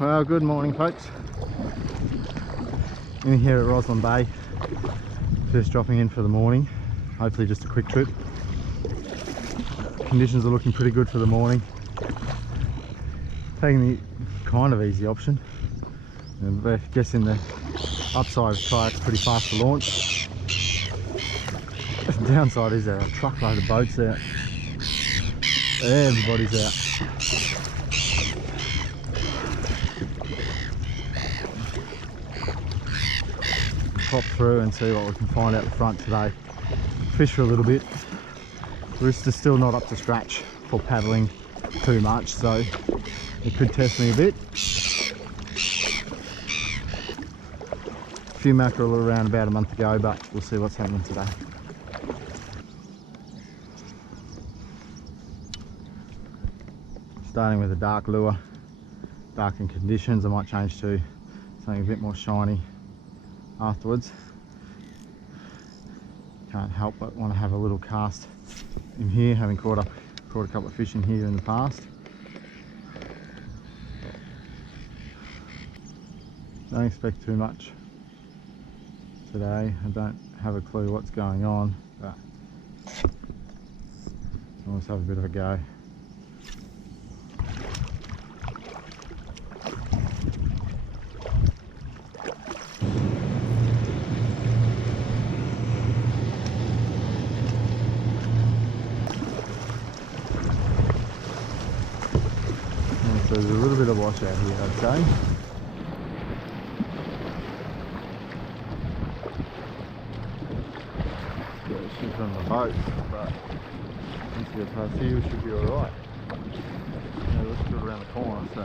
Well, good morning folks. In here at Rosslyn Bay, just dropping in for the morning. Hopefully just a quick trip. Conditions are looking pretty good for the morning. Taking the kind of easy option. And we're guessing the upside of kayak's pretty fast to launch. The downside is there are a truckload of boats out. Everybody's out. Pop through and see what we can find out the front today. Fish for a little bit. Wrist is still not up to scratch for paddling too much, so it could test me a bit. A few mackerel around about a month ago, but we'll see what's happening today. Starting with a dark lure, darkened conditions. I might change to something a bit more shiny afterwards. Can't help but want to have a little cast in here, having caught a couple of fish in here in the past. Don't expect too much today. I don't have a clue what's going on, but let's have a bit of a go. So there's a little bit of wash out here, I'd say. Got a ship on the boat, but once we get past here we should be alright. Yeah, let's go around the corner, so.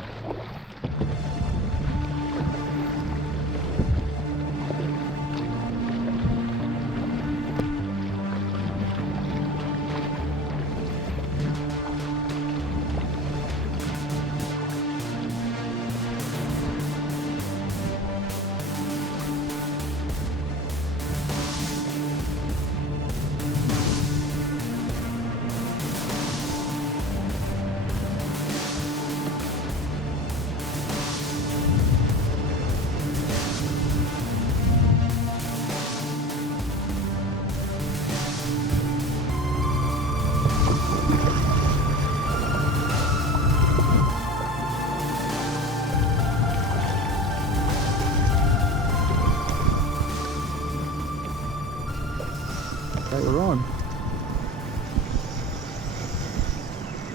We're on,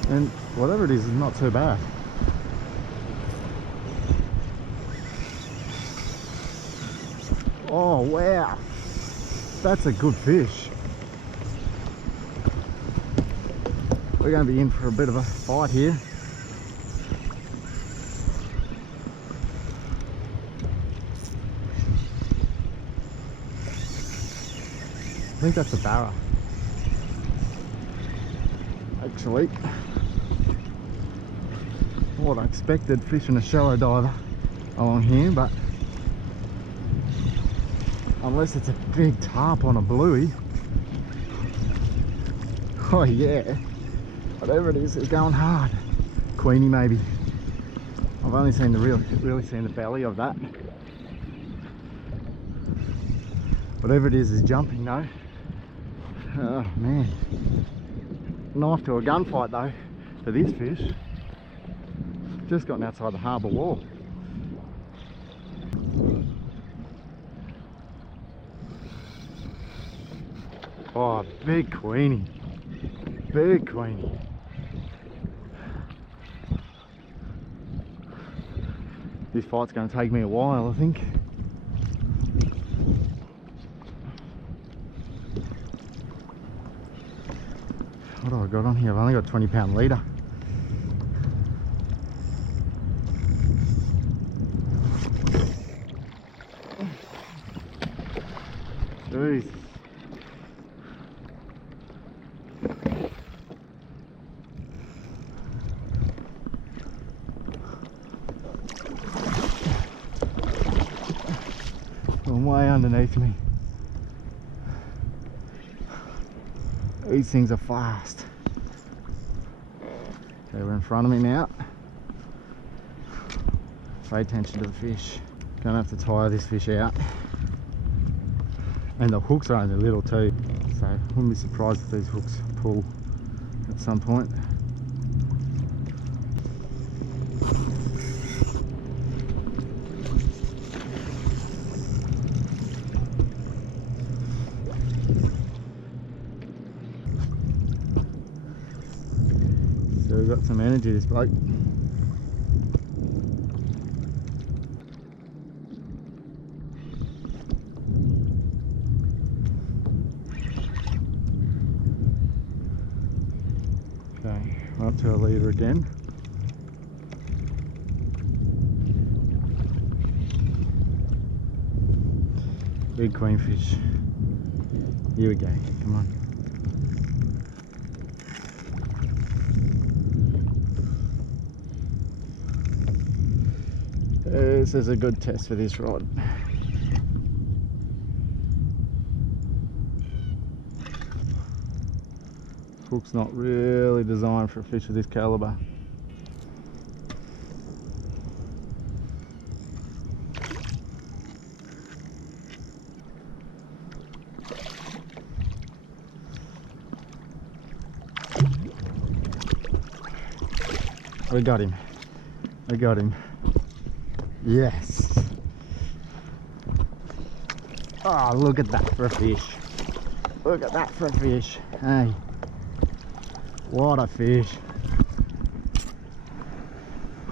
and whatever it is not too bad. Oh wow, that's a good fish. We're going to be in for a bit of a fight here. I think that's a barra, actually. What I expected, fishing a shallow diver along here, but unless it's a big tarp on a bluey. Oh yeah, whatever it is going hard. Queenie maybe. I've only seen the really seen the belly of that. Whatever it is jumping though. Oh man, knife to a gunfight though for this fish. Just gotten outside the harbour wall. Oh, big queenie, big queenie. This fight's going to take me a while, I think. What have I got on here? I've only got 20-pound leader. Jeez. Going way underneath me. These things are fast. Okay, we're in front of me now. Pay attention to the fish. Gonna have to tire this fish out. And the hooks are only little too, so wouldn't be surprised if these hooks pull at some point. So we've got some energy, this bloke. Okay, up to a leader again. Big queenfish. Here we go, come on. This is a good test for this rod. Hook's not really designed for a fish of this caliber. We got him. We got him. Yes. Oh, look at that for a fish. Look at that for a fish. Hey. What a fish.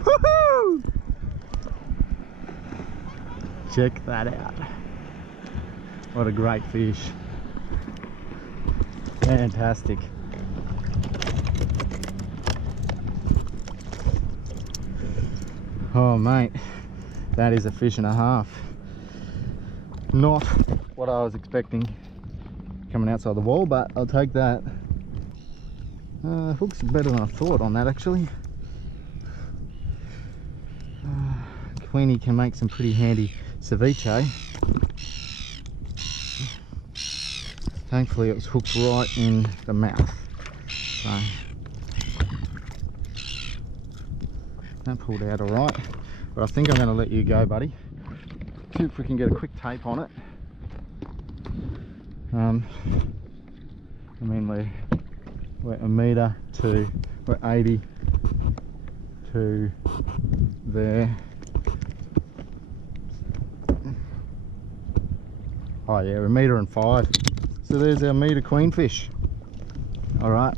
Woohoo! Check that out. What a great fish. Fantastic. Oh mate, that is a fish and a half. Not what I was expecting coming outside the wall, but I'll take that. Hook's better than I thought on that actually. Queenie can make some pretty handy ceviche. Thankfully it was hooked right in the mouth. So that pulled out alright. But I think I'm going to let you go, buddy. See if we can get a quick tape on it. I mean we're a metre to, we're 80 to there. Oh yeah, we're 1.5 meters. So there's our Metre queenfish. Alright,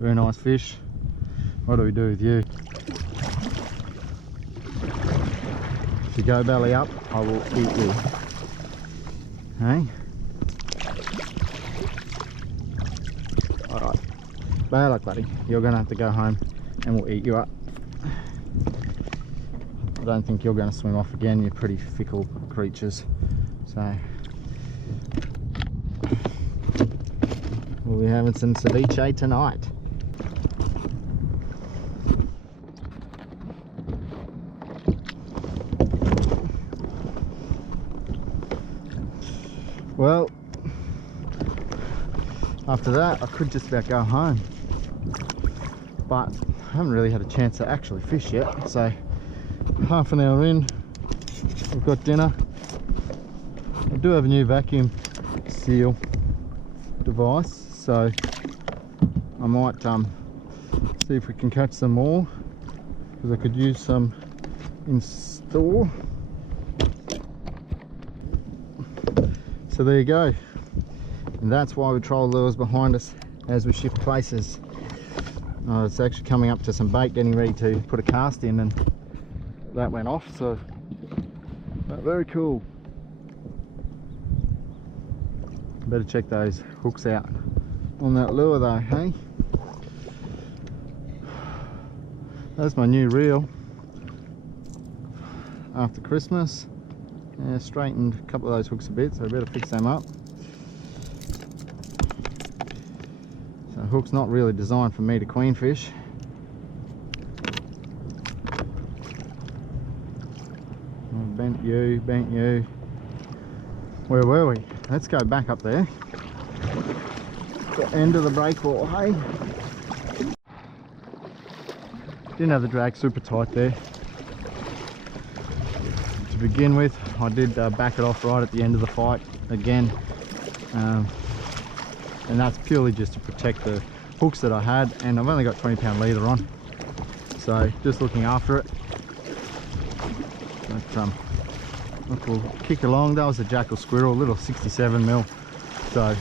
very nice fish. What do we do with you? If you go belly up, I will eat you. Hey? Alright, bad luck buddy. You're gonna have to go home and we'll eat you up. I don't think you're gonna swim off again, you're pretty fickle creatures. So we'll be having some ceviche tonight. Well, after that I could just about go home, but I haven't really had a chance to actually fish yet. So half an hour in, we've got dinner. I do have a new vacuum seal device, so I might see if we can catch some more, because I could use some in store. So there you go, and that's why we troll lures behind us as we shift places. It's actually coming up to some bait, getting ready to put a cast in, and that went off, so very cool. Better check those hooks out on that lure though, hey? That's my new reel after Christmas. Yeah, straightened a couple of those hooks a bit, so I better fix them up. So the hook's not really designed for Metre queenfish. Bent you, bent you. Where were we? Let's go back up there. The end of the breakwall, hey? Didn't have the drag super tight there. to begin with. I did back it off right at the end of the fight again, and that's purely just to protect the hooks that I had, and I've only got 20-pound leader on, so just looking after it. But look, we'll kick along. That was a jackal squirrel, little 67mm, so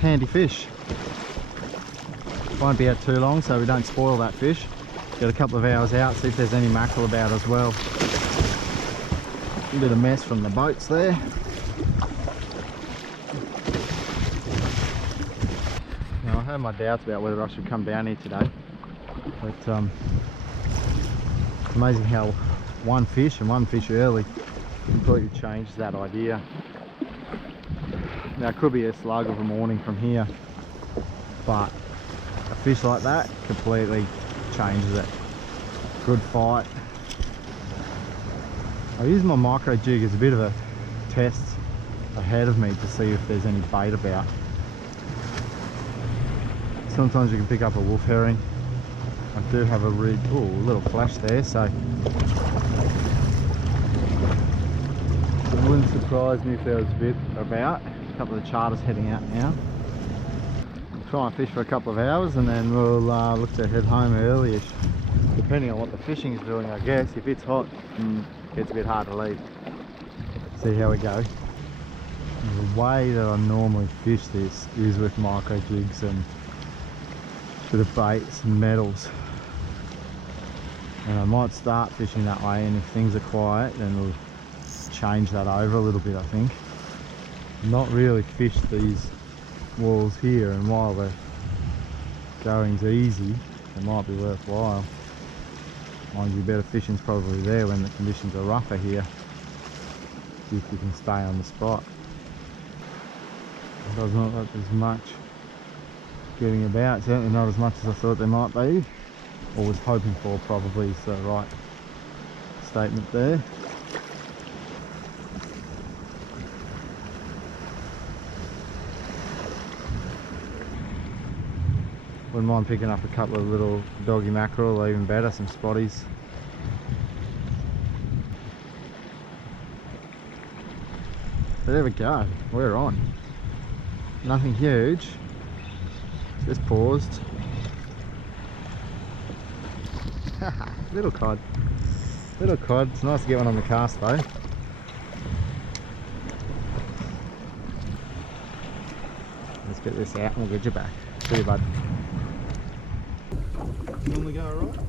handy fish. Won't be out too long so we don't spoil that fish. Get a couple of hours out, see if there's any mackerel about as well. A bit of mess from the boats there. Now, I had my doubts about whether I should come down here today, but amazing how one fish, and one fish early, completely changed that idea. Now it could be a slug of a morning from here, but a fish like that completely changes it. Good fight. I use my micro jig as a bit of a test ahead of me to see if there's any bait about. Sometimes you can pick up a wolf herring. I do have a rig, oh, a little flash there, so it wouldn't surprise me if there was a bit about. A couple of charters heading out now. We'll try and fish for a couple of hours and then we'll look to head home early-ish. Depending on what the fishing is doing, I guess. If it's hot, it gets a bit hard to leave. See how we go. The way that I normally fish this is with micro jigs and a bit of baits and metals. And I might start fishing that way, and if things are quiet then we'll change that over a little bit, I think. Not really fished these walls here, and while the going's easy, it might be worthwhile. Mind you, better fishing's probably there when the conditions are rougher here, if you can stay on the spot. It does not look as much getting about, certainly not as much as I thought there might be, or was hoping for, probably is the right statement there. Wouldn't mind picking up a couple of little doggy mackerel, or even better, some spotties. But there we go, we're on. Nothing huge, just paused. Little cod. Little cod, it's nice to get one on the cast though. Let's get this out and we'll get you back. See you, bud. Normally go alright?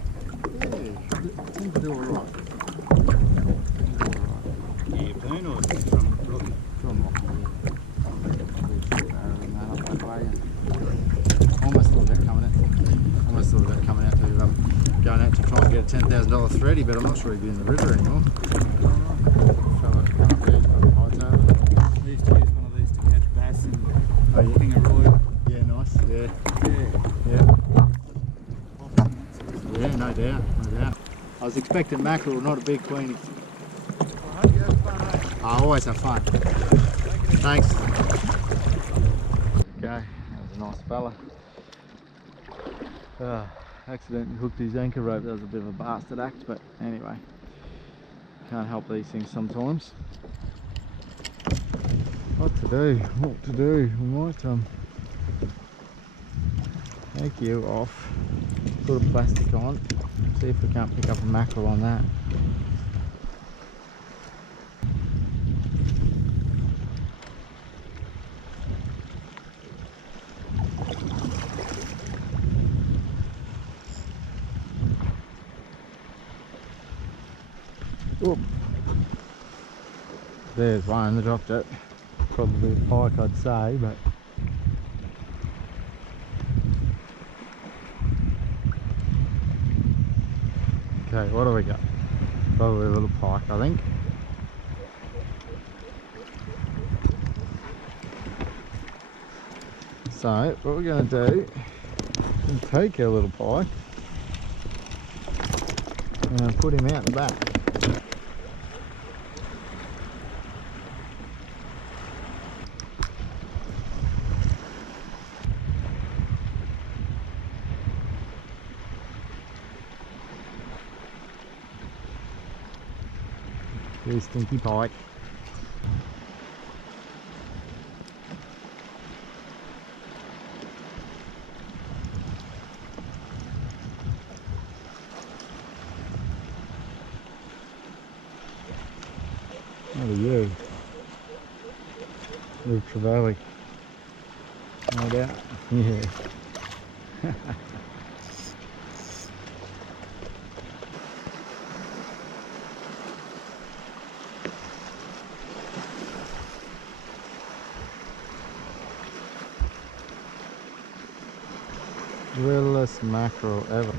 Yeah, it seems to do alright. Yeah, burn or from Rocky? From Rocky, yeah. Almost thought about coming out. Almost thought about coming out to going out to try and get a $10,000 thready, but I'm not sure he'd be in the river anymore. I used to use one of these to catch bass and hang a rod. Yeah, nice. Yeah. Yeah. Yeah, no doubt, no doubt. I was expecting mackerel, not a big queenie. I hope you have fun, eh? I always have fun. Thanks. Okay, that was a nice fella. Accidentally hooked his anchor rope. That was a bit of a bastard act, but anyway, can't help these things sometimes. What to do? We might take you off, put a plastic on, see if we can't pick up a mackerel on that. Oop. There's one that dropped it. Probably a pike, I'd say, but okay, what do we got? Probably a little pike, I think. So what we're going to do is take our little pike and put him out the back. Very stinky pike. What are you? Little trevally. No doubt. Yeah. Realest mackerel ever.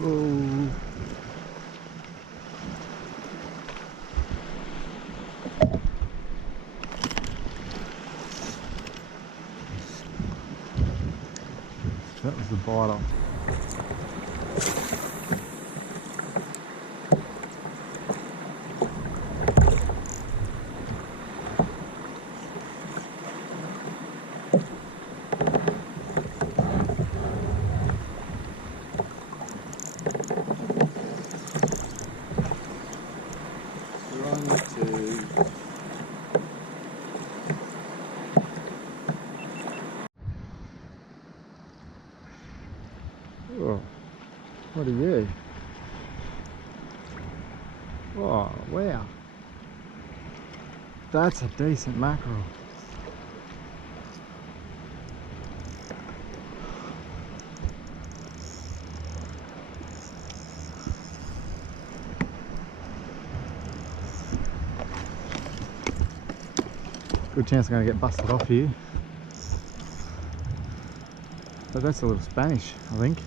Whoa. That was the bite off. Oh, what are you? Oh, wow. That's a decent mackerel. Good chance I'm going to get busted off here. But that's a little Spanish, I think.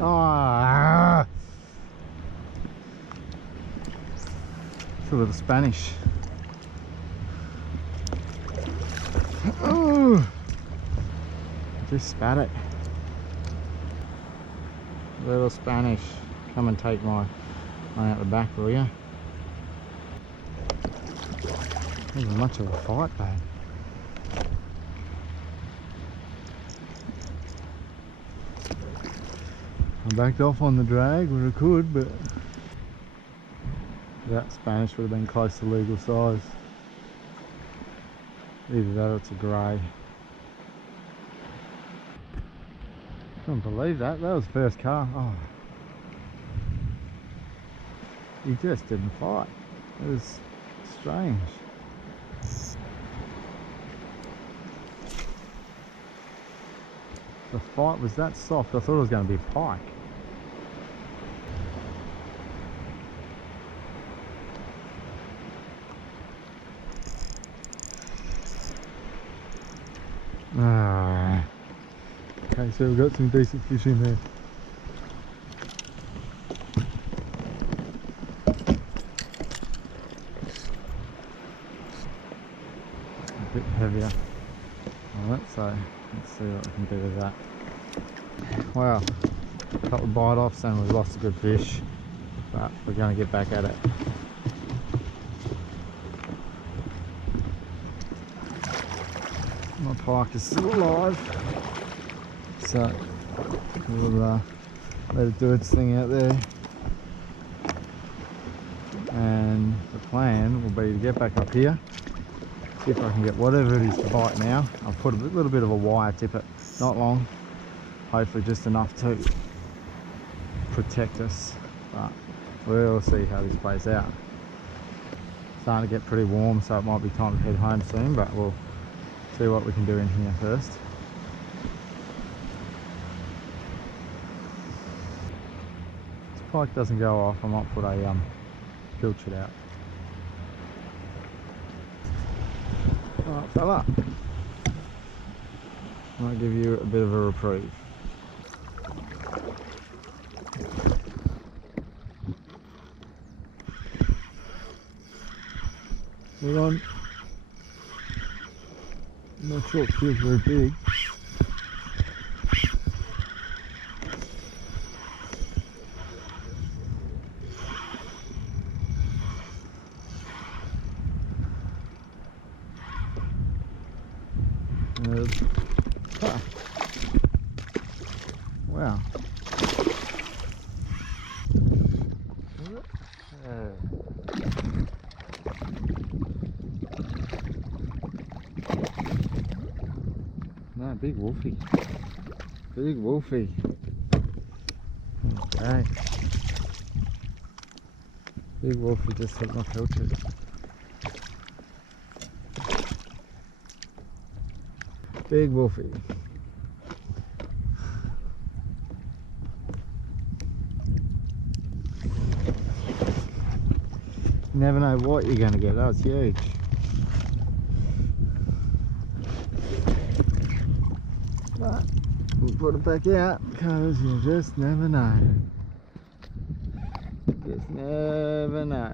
Ah, it's a little Spanish. Oh, just spat it. Little Spanish, come and take my one out the back, will you? Wasn't much of a fight, babe. I backed off on the drag where I could, but that Spanish would have been close to legal size. Either that or it's a grey. Couldn't believe that. That was the first car. Oh, he just didn't fight. It was strange. The fight was that soft. I thought it was going to be a pike. Ah. Okay, so we've got some decent fish in there. A bit heavier. Alright, so let's see what we can do with that. Wow, a couple of bite offs and we've lost a good fish, but we're going to get back at it. My pike is still alive, so we'll let it do its thing out there, and the plan will be to get back up here, see if I can get whatever it is to bite now. I'll put a little bit of a wire tippet, not long, hopefully just enough to protect us, but we'll see how this plays out. It's starting to get pretty warm, so it might be time to head home soon, but we'll see what we can do in here first. This pike doesn't go off, I might put a pilchard out. Alright fella, might give you a bit of a reprieve. Hold on. I'm not sure it feels very big. Wow. No, big wolfie. Big wolfie. Okay. Big wolfie just hit my filters. Big wolfie. You never know what you're going to get. That was huge. But we'll put it back out because you just never know. Just never know.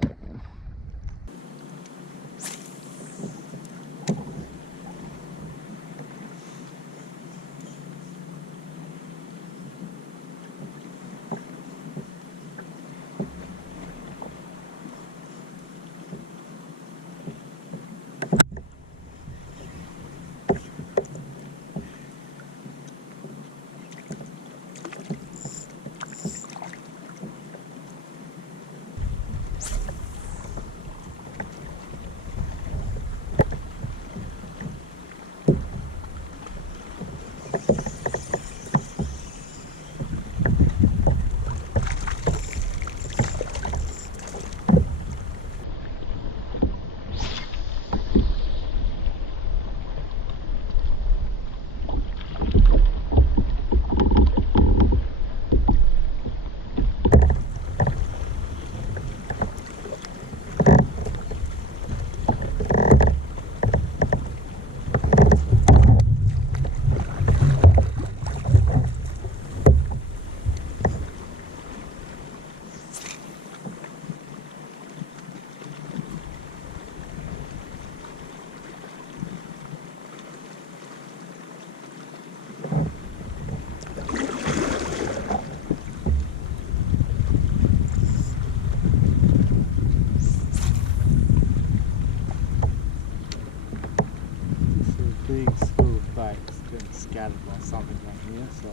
Scattered by something down here, so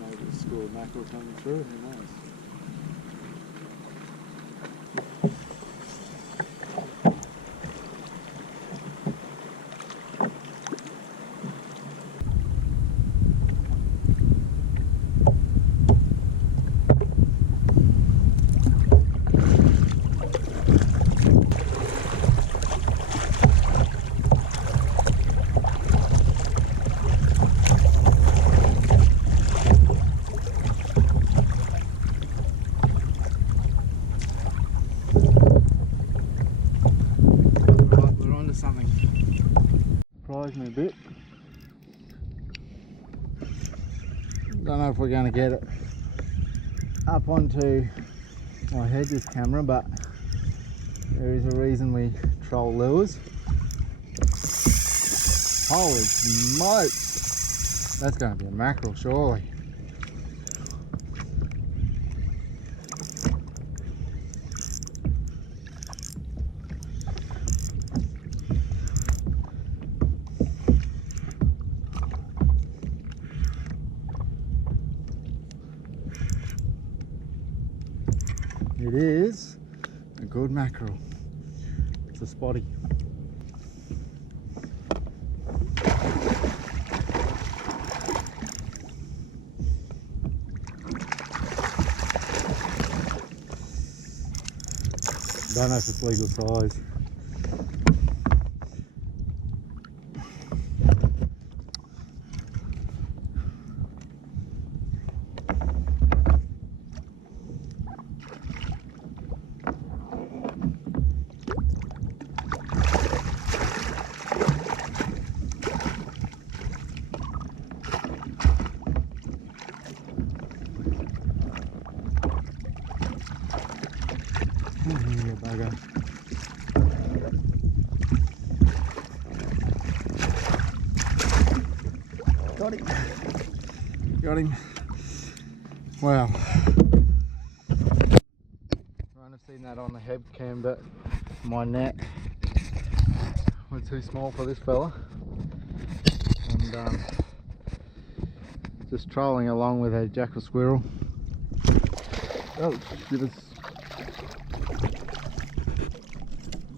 maybe a school of mackerel coming through, who knows. Something surprised me a bit. Don't know if we're going to get it up onto my head, this camera, but there is a reason we troll lures. Holy smokes! That's going to be a mackerel, surely. It is a good mackerel. It's a spotty. Don't know if it's legal size. Bugger. Got him. Got him. Wow. Might have seen that on the head cam, but my net was too small for this fella. And Just trolling along with a jackal squirrel. Oh, shivers.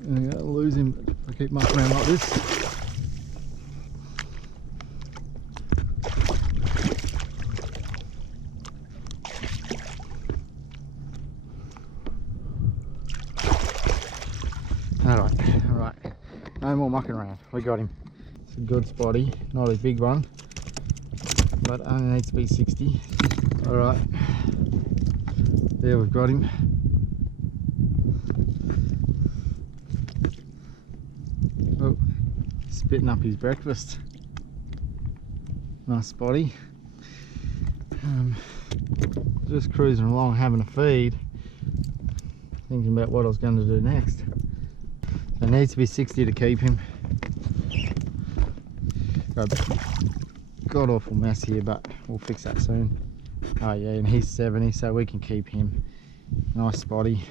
There we go, lose him if I keep mucking around like this. Alright, no more mucking around, we got him. It's a good spotty, not a big one, but only needs to be 60. Alright, there we've got him. Oh, spitting up his breakfast. Nice spotty. Just cruising along having a feed, thinking about what I was going to do next. It needs to be 60 to keep him. God awful mess here, but we'll fix that soon. Oh yeah, and he's 70, so we can keep him. Nice spotty.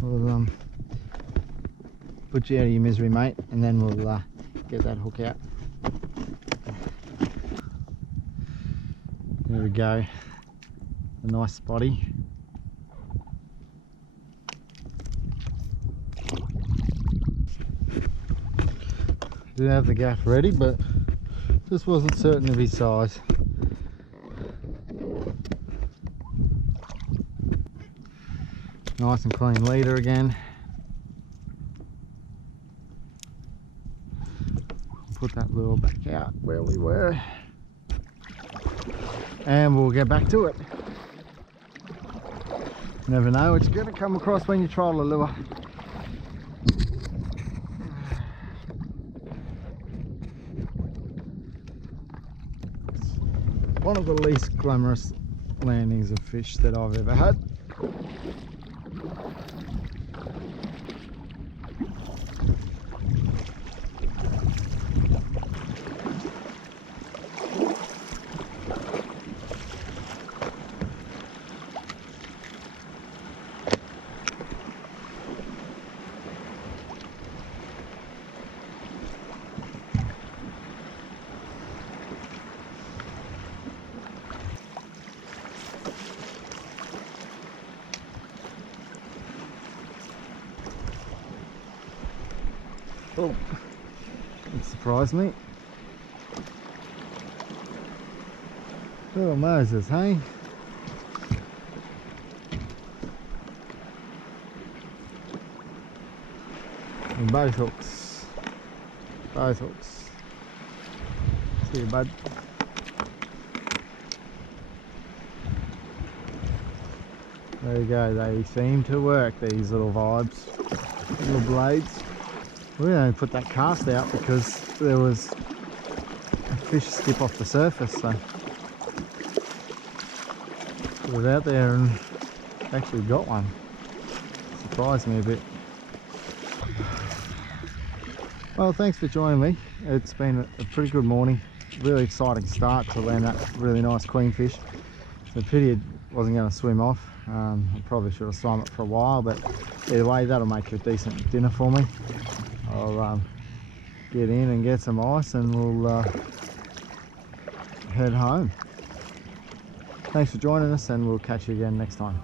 We'll put you out of your misery, mate, and then we'll get that hook out. There we go. A nice spotty. Didn't have the gaff ready, but just wasn't certain of his size. Nice and clean leader again. Put that lure back out where we were, and we'll get back to it. Never know what you're going to come across when you trial a lure. One of the least glamorous landings of fish that I've ever had. Oh, it surprised me. Little Moses, hey? And both hooks. Both hooks. See you, bud. There you go, they seem to work, these little vibes. Little blades. We only put that cast out because there was a fish skip off the surface, so put it out there and actually got one. Surprised me a bit. Well, thanks for joining me. It's been a pretty good morning. Really exciting start to land that really nice queenfish. The pity it wasn't going to swim off. I probably should have swum it for a while, but either way, that'll make a decent dinner for me. I'll get in and get some ice and we'll head home. Thanks for joining us, and we'll catch you again next time.